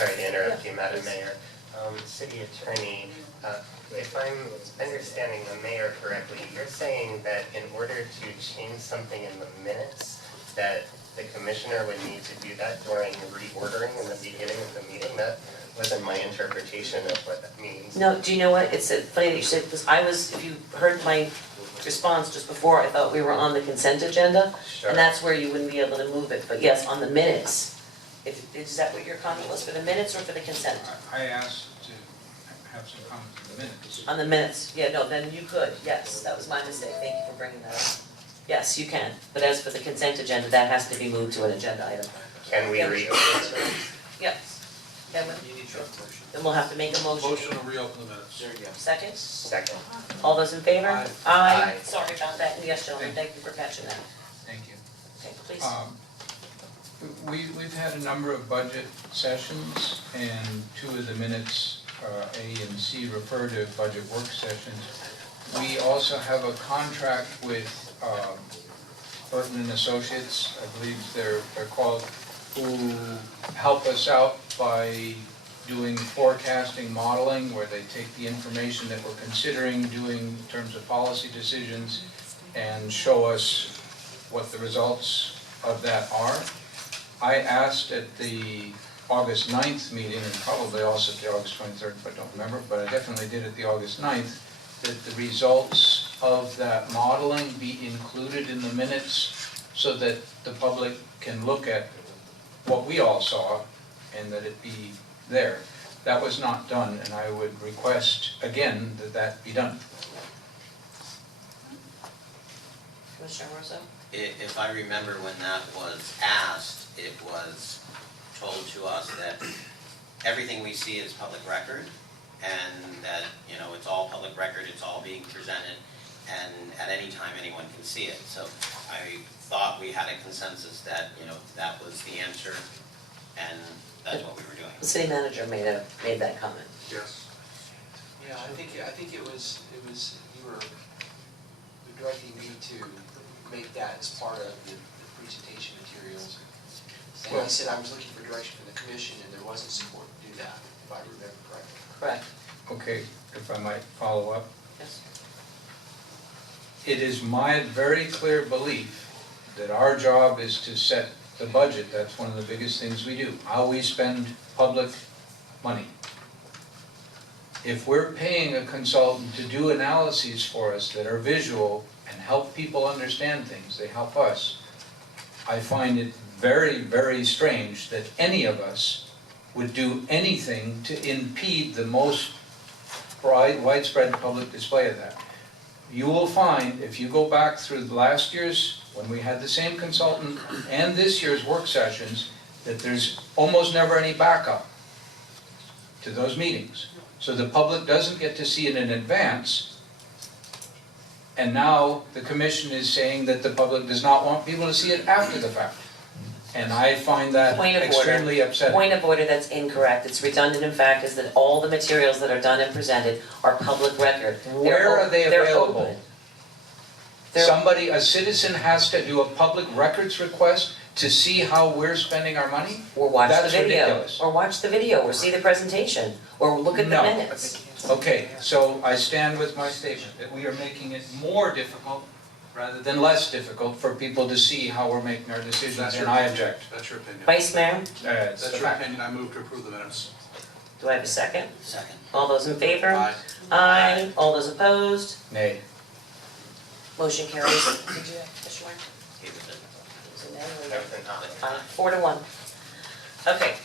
Sorry to interrupt you, Madam Mayor. City Attorney, if I'm understanding the mayor correctly, you're saying that in order to change something in the minutes, that the commissioner would need to do that during reordering in the beginning of the meeting? That wasn't my interpretation of what that means. No, do you know what, it's funny that you said, because if you heard my response just before, I thought we were on the consent agenda, Sure. and that's where you wouldn't be able to move it, but yes, on the minutes. Is that what your comment was, for the minutes or for the consent? I asked to have some comments on the minutes. On the minutes, yeah, no, then you could, yes, that was my mistake, thank you for bringing that up. Yes, you can, but as for the consent agenda, that has to be moved to an agenda item. Can we Yeah. reopen it? Yes. Then You need your motion. we'll have to make a motion. Motion to reopen the minutes. There you go. Second? Second. All those in favor? Aye. Aye. Sorry about that, and yes, gentlemen, thank you for catching that. Thank you. Okay, please. We've had a number of budget sessions, and two of the minutes, A and C, refer to budget work sessions. We also have a contract with Burton and Associates, I believe they're called, who help us out by doing forecasting modeling, where they take the information that we're considering doing in terms of policy decisions and show us what the results of that are. I asked at the August 9th meeting, and probably also at the August 23rd, if I don't remember, but I definitely did at the August 9th, that the results of that modeling be included in the minutes so that the public can look at what we all saw and that it be there. That was not done, and I would request again that that be done. Commissioner Rosso? If I remember when that was asked, it was told to us that everything we see is public record, and that, you know, it's all public record, it's all being presented, and at any time anyone can see it. So I thought we had a consensus that, you know, that was the answer, and that's what we were doing. The city manager made that comment. Yes. Yeah, I think it was, you were directing me to make that as part of the presentation materials. And I said I was looking for direction from the commission, and there wasn't support to do that, if I remember correctly. Correct. Okay, if I might follow up. Yes. It is my very clear belief that our job is to set the budget. That's one of the biggest things we do, how we spend public money. If we're paying a consultant to do analyses for us that are visual and help people understand things, they help us, I find it very, very strange that any of us would do anything to impede the most widespread public display of that. You will find, if you go back through last year's, when we had the same consultant, and this year's work sessions, that there's almost never any backup to those meetings. So the public doesn't get to see it in advance, and now the commission is saying that the public does not want people to see it after the fact. And I find that Point of order. extremely upsetting. Point of order, that's incorrect. It's redundant in fact, is that all the materials that are done and presented are public record. Where are they They're available? open. They're- Somebody, a citizen has to do a public records request to see how we're spending our money? Or watch the That's video. ridiculous. Or watch the video, or see the presentation, or look at the No. minutes. Okay, so I stand with my statement that we are making it more difficult rather than less difficult for people to see how we're making our decisions, That's your and I opinion. object. That's your opinion. Vice Mayor, It's That's the your fact. opinion. I move to approve the minutes. do I have a second? Second. All those in favor? Aye. Aye. All those opposed? Nay. Motion carries. Did you have, Mr. Martin? He was it. Was it nay or yea? Everything. 4-1. Okay,